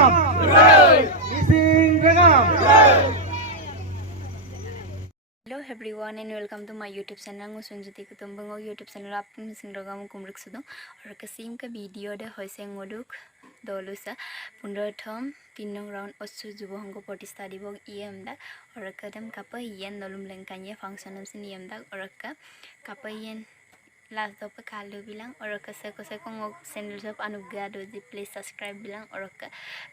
Begum. Ising Begum. Hello everyone and welcome to my YouTube channel. मैं सुनजती कुटुंबों YouTube channel आप मिसिंगरगा में कुमरुक सुदों और कसीम का वीडियो दे होइसे ngoduk dolusa 15 thom 3 round osu jubohongo potista dibog iem dak और kadam kapa yen dolum lengkanya function am sin iem dak और kapa yen last dopa kalu bilang और kase ngok channel sab anugrah do ji please subscribe bilang और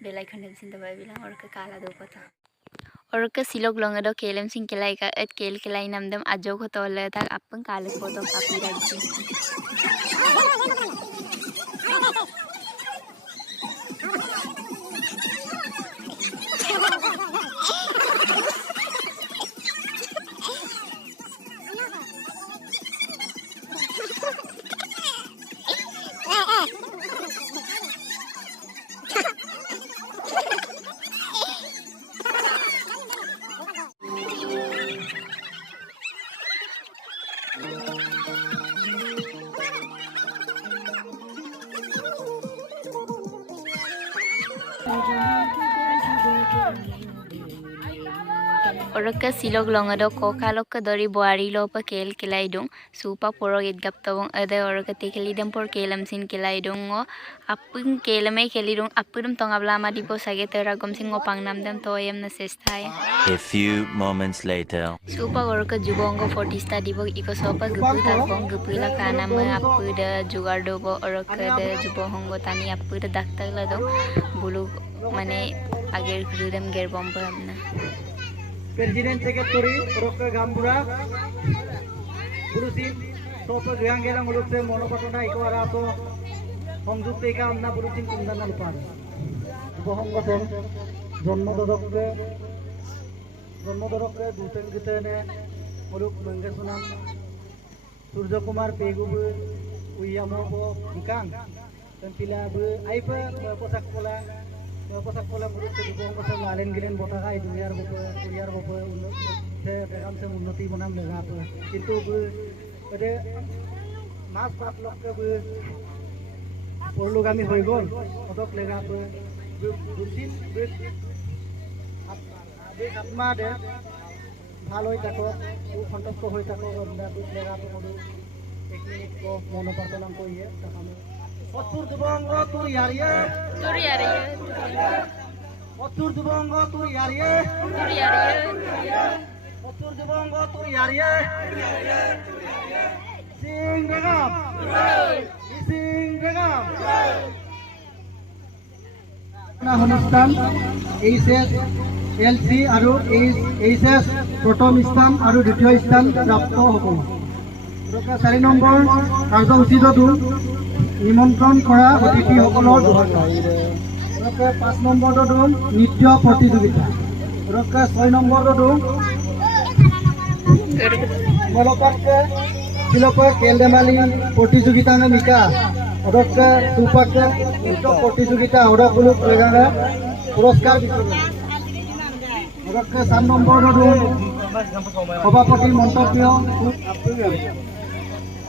bell icon am sin dabai bilang और kala do pata और के सिलोग लोंगे दो Callum Singh केलाई का केल केलाई नमदम अजो को तोले तक अपन काले को तो कापी रखी और के सिलोग लोंगे दो कोका लोग के दरी बुआरी लो पर केल केलाई दूँ सुपा पोरो गिट गप तबों अदे और के तेकली दम पर केलम सिन केलाई दूँ वो अपन केलमे केली दूँ अपन तो ngabla ma dipo sage tera gom sing ngopang nam dam to yam na sestai. A few moments later. Supa और के जुबोंगो फोर्टिस्टा dipo iko sopa gupu talpong gupu la kana me apu de jugar dobo और के de जुबोंगो tani apu de daktar la do bulu mane ager gudem ger bom paramna. Presiden Secretary Roka Gambura Burusin Sopa Gangela Mulukse Monopatona Ikoarato Hongzuteka Amna Burusin Kundana Lupan Bohongosen Zonmodoroke Dusen Gitene Muluk Mangasunam Surja Kumar Pegubu Uyamo Ikang dan pila Aipa Posakola pola mulut ke dukung pasal lalen gilen bota kai dunia bopo se begam se unnati manam lega apa kintu ade mas pat lok ke porlu kami hoi gol odok lega apa busin ade atma de bhaloi tako u contest ko hoi tako onda lega apa modu 1 minute ko mono partolam ko ye takame Otur dubongo tur yariye Otur dubongo tur yariye Otur dubongo tur yariye Sing Begum Sing Begum না অনুষ্ঠান HS LC আৰু HS প্ৰথম স্থান আৰু দ্বিতীয় স্থান প্ৰাপ্ত হ'ব 4 নম্বৰ কাৰ্যসূচীটো নিমন্ত্ৰণ কৰা অতিথিসকলৰ দুটা 5 নম্বৰটো নৃত্য প্ৰতিযোগিতা 6 নম্বৰটো মলপাকে শিলপা খেল ধেমালি প্ৰতিযোগিতা নিকা অদকে সুপাকে নৃত্য প্ৰতিযোগিতা অদকulu লেগানে পুৰস্কাৰ বিতৰণ 7 নম্বৰটো সভাপতি মন্তব্য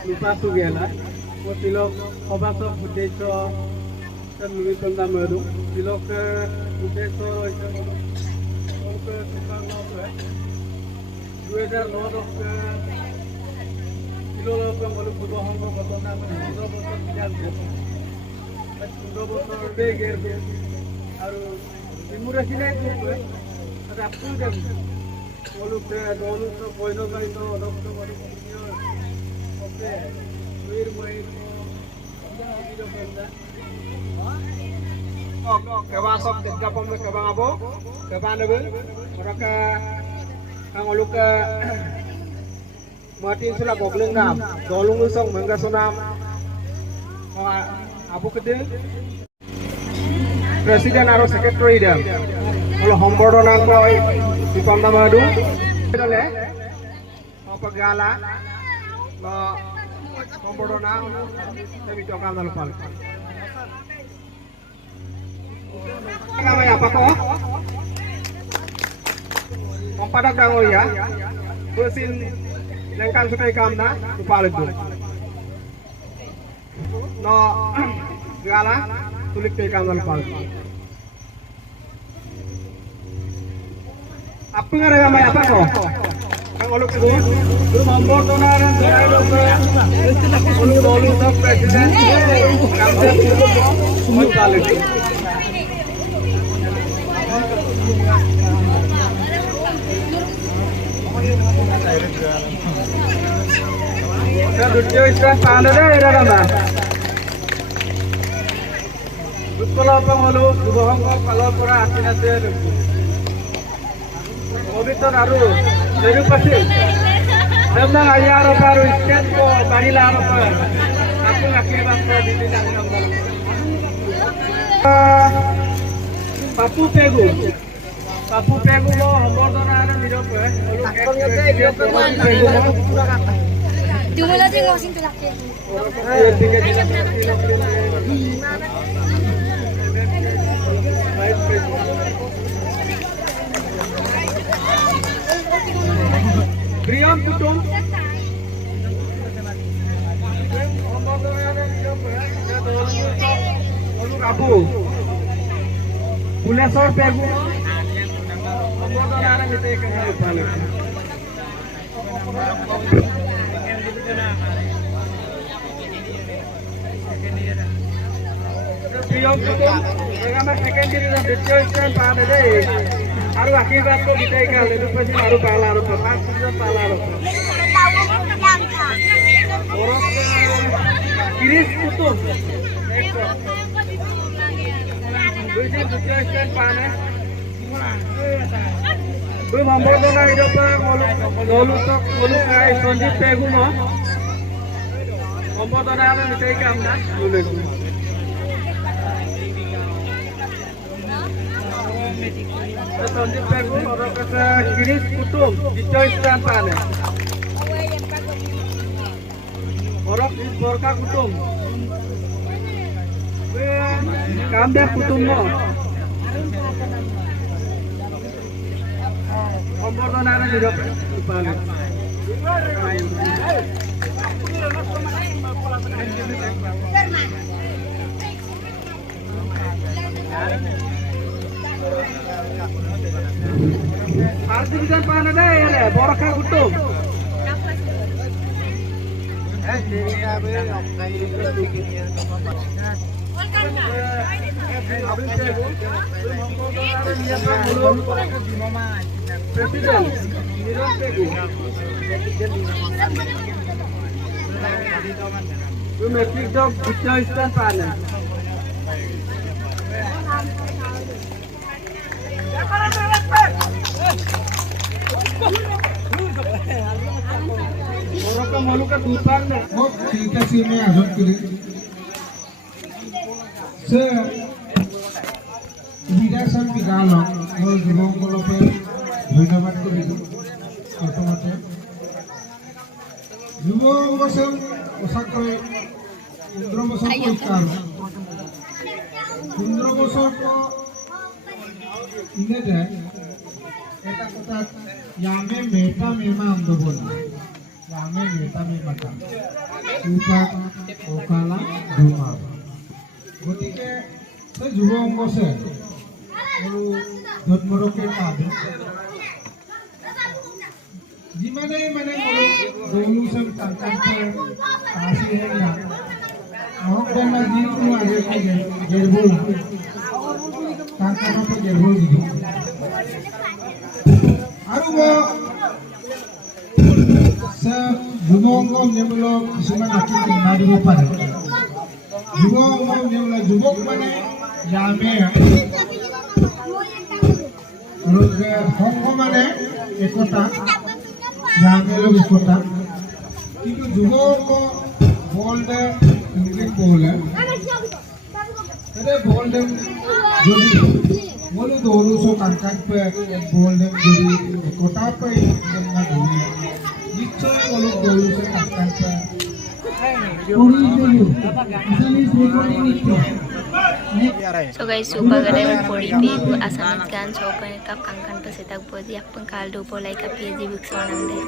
lupa sugela silok obato udeso dan mikonda meru silok udeso ke tukang nope 2009 ke silok ke molu budohongo gotona me 10 botol bijan ko 10 botol beger be aru imura sinai ko ada apu dem molu ke dolu to koino kai to odok to molu oke wir mai kewa sok kapom ke bang abo ke banebe mereka kang oluka Martin sula bogleng nam dolung usong mangga sonam abu kede presiden aro secretary dam olo hombordo nang ko di pamdamadu dole apa gala lo hombordo nang demi tokal dalpal namanya apa kok Pampadak dango ya bersin lengkan sukai kamna lupa itu no gala tulik te kamna lupa apa nggak ada gamai apa kok? Kang oluk itu, belum nombor donaran saya lupa. Oluk oluk tak presiden, kampung semua kali. Saya duduk istirahat pada deh, ada mana? Kalau apa malu, bohong kok kalau pernah hati nasi ada. Mobil tu naru, jadi pasti. Tentang ayah apa baru isket ko, barila apa. Aku laki bangsa di bidang nombor. Papu pegu mo nombor tu naru di dope. Dimulai sih ngosing tu laki. Priam Kutum Abu Pulasor Pegu Priam Kutum Regama secondary dan deterjen pada deh Aru akibat ko kita ikan itu pasti aru pala pas pala orang kiris kutum Berisi deterjen panas belum nombor dona hidup ngoluk kai sonjit pegu no nombor dona ada kita ikan dah boleh Sonjit pegu orang kata kiris kutum deterjen panas orang borka kutum kamda kutum no nombor dona ada hidup panas Artisan panas deh ya, borka kutum. Presiden, metric dog deterjen panas. Orang ka malu ka tutan na. Oh, kita sini azot kiri. Se বিরাসন বিগাল মোৰ যুৱকসকলকে ধন্যবাদ কৰিছোঁ প্ৰথমতে যুৱকসকল সঁচাকৈ 15 বছৰ পৰিষ্কাৰ 15 বছৰ ইনে যায় এটা কথা यामे मेटा मेमा आंदोलन यामे मेटा मेमाटा उपाक ओकाला धुमा গতিকে সেই যুৱ অংগছে আৰু জন্মৰকে পাবে যিমানেই মানে দৌলুচন কাকাতে আসি হেলা আহকনা যিটো আগে গেৰবল কাকাতে গেৰবল দিও আৰু যুৱ অংগ নেমূলক কিছুমান আকৃতি মাৰিব পাৰে যুৱক মানে যামে সংঘ মানে একতা যামে একতা কিন্তু যুৱক বলদে বলে বলদে যদি মনে দৌড়ুছো কানকান পে বলদে যদি একতা পে নিশ্চয় বলো দৌড়ুছো কানকান pay So guys, super gede pori pegu asanat kan so kan kap kangkan pa setak bodi apang kaldo po like a PG books onande.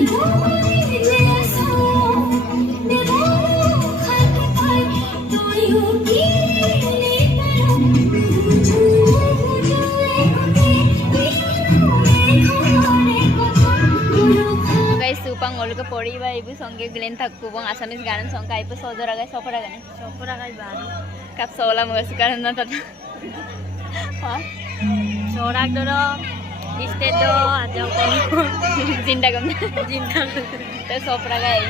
Guys, supang ngolu ke pori ba ibu songke glen takku bang Assamese ganan song kai pe sodora guys sopora gane baru kap sola mga sukaran na tata ha sorak doro istet do aja ko jinda gam te sopora gai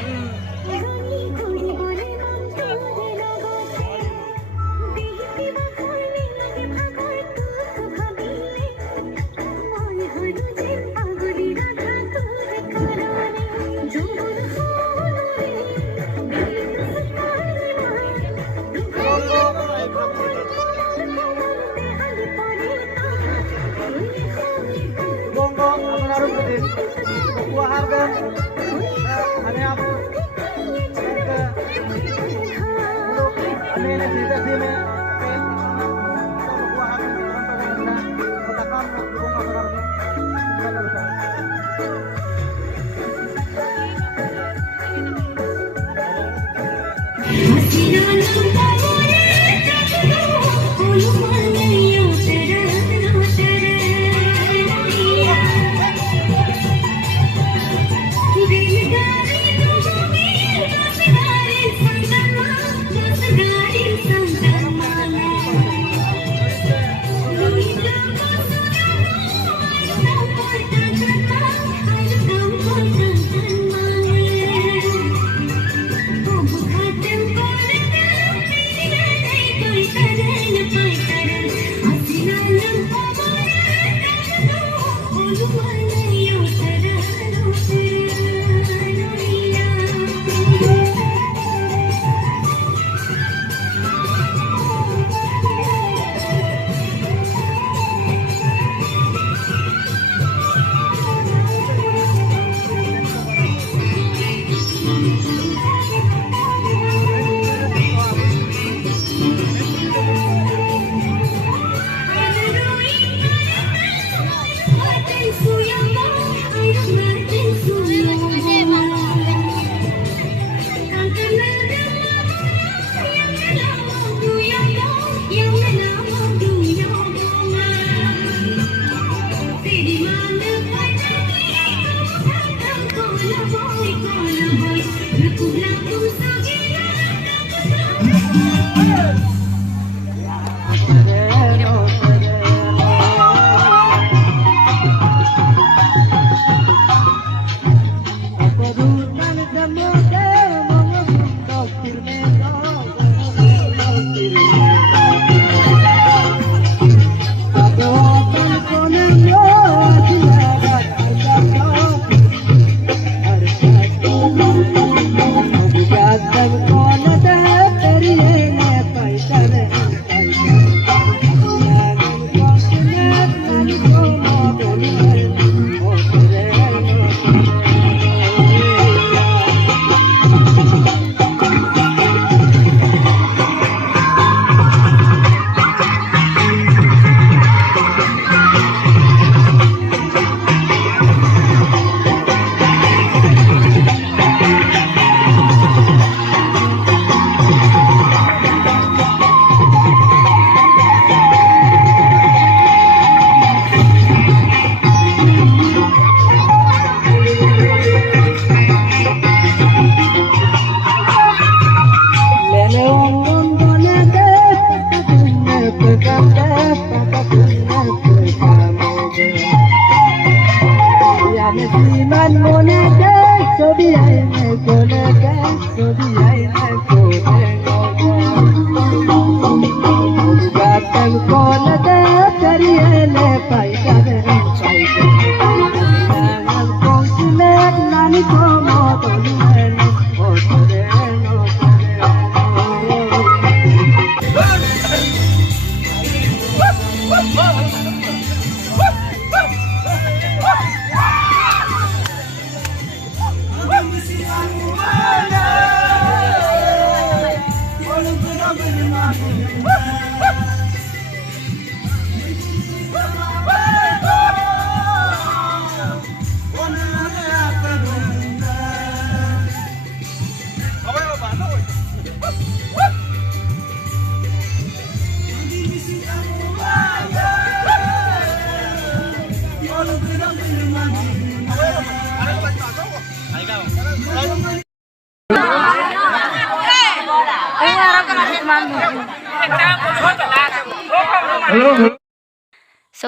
So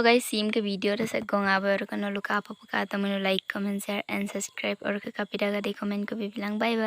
guys, sim ke video dah set gong apa orang kan luka apa apa kata menu like, comment, share, and subscribe. Orang ke kapita kadi comment ke bilang bye bye.